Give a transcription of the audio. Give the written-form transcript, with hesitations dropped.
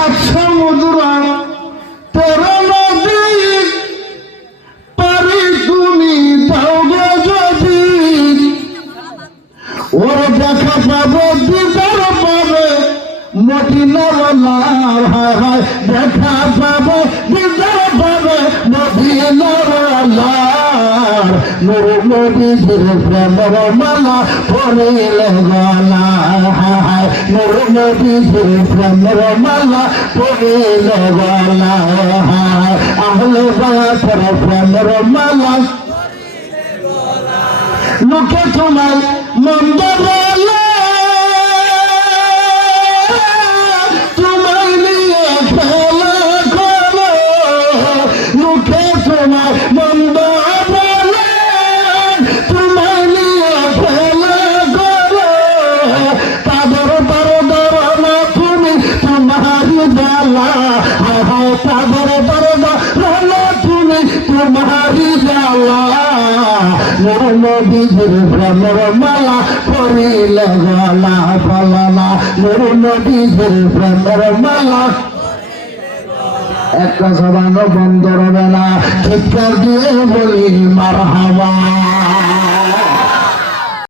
সাত সমুদ্র তোর নদী পারি তুমি দাও গো যদি ওর দেখা পাবো দিদার পাবে মদিনাওয়ালার হায় হায় দেখা পাবো দিদার পাবে মদিনাওয়ালার নূর নবীর প্রেমের মালা পরিলে গলা হায় হায় নূর নবীর প্রেমের মালা পরিলে গলা হায় আহলে বায়াতের প্রেমের মালা লোকে তোমায় মন্দ বলে তোমায় নিয়ে খেলা করো লোকে তোমায় মন্দ বলে তোমায় নিয়ে খেলা করো তাদের দরদার না তুমি তোমারই জ্বালা হায় তাদের দরদার না তুমি তোমারই জ্বালা নূর নবীর প্রেমের মালা পরিলে গলা ফলানা নূর নবীর প্রেমের মালা একটা জবানও বন্ধ হবে না চিৎকার দিয়ে বলি মারহাবা।